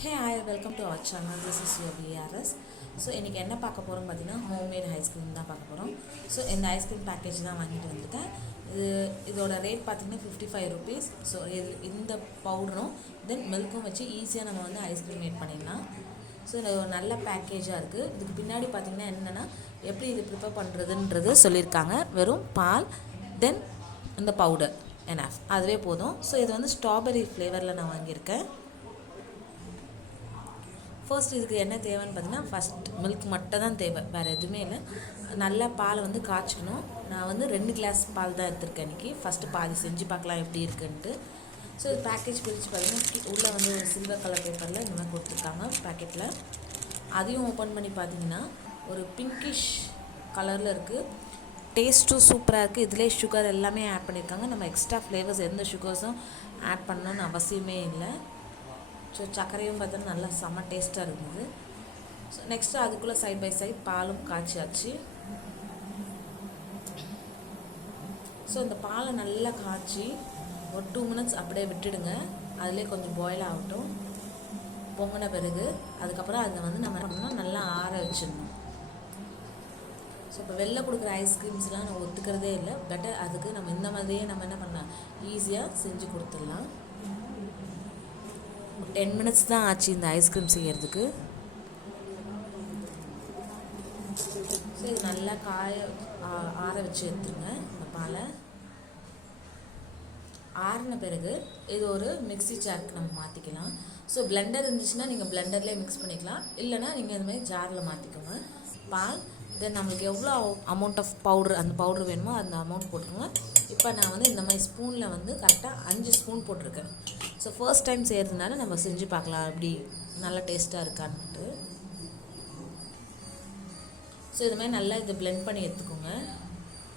Hey, hi, welcome to our channel. This is your BRS. So இன்றைக்கி என்ன பார்க்க போகிறோம் பார்த்தீங்கன்னா ஹோம்மேட் ஐஸ்கிரீம் தான் பார்க்க போகிறோம். ஸோ இந்த ஐஸ்கிரீம் பேக்கேஜ் தான் வாங்கிட்டு வந்துட்டேன். இதோட ரேட் பார்த்திங்கன்னா 55 ருபீஸ். ஸோ இந்த பவுடரும் தென் மில்க்கும் வச்சு ஈஸியாக நம்ம வந்து ஐஸ்கிரீம் மேட் பண்ணிடலாம். ஸோ இது ஒரு நல்ல பேக்கேஜாக இருக்குது. இதுக்கு பின்னாடி பார்த்திங்கன்னா என்னென்னா எப்படி இது ப்ரிப்பேர் பண்ணுறதுன்றது சொல்லியிருக்காங்க. வெறும் பால் தென் இந்த பவுடர் என்எஃப் அதுவே போதும். ஸோ இது வந்து ஸ்ட்ராபெரி ஃப்ளேவரில் நான் வாங்கியிருக்கேன். ஃபர்ஸ்ட் இதுக்கு என்ன தேவைன்னு பார்த்தீங்கன்னா ஃபஸ்ட் மில்க் மட்டும் தான் தேவை, வேறு எதுவுமே இல்லை. நல்லா பாலை வந்து காய்ச்சிக்கணும். நான் வந்து 2 கிளாஸ் பால் தான் எடுத்திருக்கேன் இன்றைக்கி. ஃபஸ்ட்டு பாதி செஞ்சு பார்க்கலாம் எப்படி இருக்குன்ட்டு. ஸோ இது பேக்கேஜ் பிரித்து பார்த்தீங்கன்னா உள்ளே வந்து ஒரு சில்வர் கலர் பேப்பரில் இந்த மாதிரி கொடுத்துருக்காங்க பேக்கெட்டில். அதையும் ஓப்பன் பண்ணி பார்த்தீங்கன்னா ஒரு பிங்கிஷ் கலரில் இருக்குது. டேஸ்ட்டும் சூப்பராக இருக்குது. இதிலே சுகர் எல்லாமே ஆட் பண்ணியிருக்காங்க. நம்ம எக்ஸ்ட்ரா ஃப்ளேவர்ஸ் எந்த சுகர்ஸும் ஆட் பண்ணணுன்னு அவசியமே இல்லை. ஸோ சர்க்கரையும் பார்த்தோன்னா நல்லா செம்ம டேஸ்ட்டாக இருந்தது. ஸோ நெக்ஸ்ட்டு அதுக்குள்ளே சைட் பை சைட் பாலும் காய்ச்சியாச்சு. ஸோ இந்த பாலை நல்லா காய்ச்சி ஒரு 2 மினிட்ஸ் அப்படியே விட்டுடுங்க. அதிலே கொஞ்சம் பாயில் ஆகட்டும். பொங்கின பிறகு அதுக்கப்புறம் அதை வந்து நம்ம என்ன பண்ணணும், நல்லா ஆற வச்சிடணும். ஸோ இப்போ வெளில கொடுக்குற ஐஸ்கிரீம்ஸ்லாம் நான் ஒத்துக்கிறதே இல்லை. பெட்டர் அதுக்கு நம்ம இந்த மாதிரியே நம்ம என்ன பண்ணலாம், ஈஸியாக செஞ்சு கொடுத்துடலாம். 10 மினிட்ஸ் தான் ஆச்சு இந்த ஐஸ்கிரீம் செய்கிறதுக்கு. ஸோ இது நல்லா ஆற வச்சு எடுத்துருங்க இந்த பாலை. ஆறின பிறகு இது ஒரு மிக்ஸி ஜாருக்கு நம்ம மாற்றிக்கலாம். ஸோ பிளெண்டர் இருந்துச்சுன்னா நீங்கள் பிளெண்டர்லேயே மிக்ஸ் பண்ணிக்கலாம். இல்லைனா நீங்கள் இந்த மாதிரி ஜாரில் மாற்றிக்கோங்க பால். தென் நம்மளுக்கு எவ்வளோ அமௌண்ட் ஆஃப் பவுட்ரு அந்த பவுட்ரு வேணுமோ அந்த அமௌண்ட் போட்டுக்கோங்க. இப்போ நான் வந்து இந்த மாதிரி ஸ்பூனில் வந்து கரெக்டாக 5 ஸ்பூன் போட்டிருக்கேன். ஸோ ஃபர்ஸ்ட் டைம் செய்கிறதுனால நம்ம செஞ்சு பார்க்கலாம் எப்படி நல்லா டேஸ்ட்டாக இருக்கான்ட்டு. ஸோ இது மாதிரி நல்லா இதை பிளெண்ட் பண்ணி எடுத்துக்கோங்க.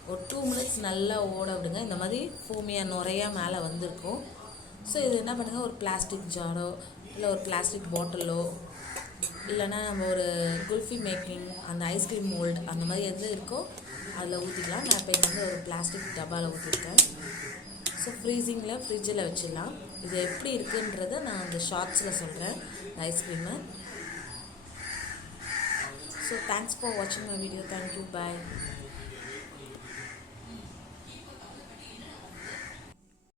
ஒரு 2 மினிட்ஸ் நல்லா ஓட விடுங்க. இந்த மாதிரி ஃபோமியாக நுறையா மேலே வந்திருக்கும். ஸோ இது என்ன பண்ணுங்கள், ஒரு பிளாஸ்டிக் ஜாரோ இல்லை ஒரு பிளாஸ்டிக் பாட்டிலோ இல்லைனா நம்ம ஒரு குல்ஃபி மேக்கிங் அந்த ஐஸ்கிரீம் மோல்டு அந்த மாதிரி எது இருக்கோ அதில் ஊற்றிக்கலாம். நான் இப்போ வந்து ஒரு பிளாஸ்டிக் டப்பாவில் ஊற்றிருக்கேன். ஸோ ஃப்ரிட்ஜில் வச்சிடலாம். இது எப்படி இருக்குன்றதை நான் அந்த ஷார்ட்ஸில் சொல்கிறேன் இந்த ஐஸ்கிரீமை. ஸோ தேங்க்ஸ் ஃபார் வாட்சிங் மை வீடியோ. Thank you, bye.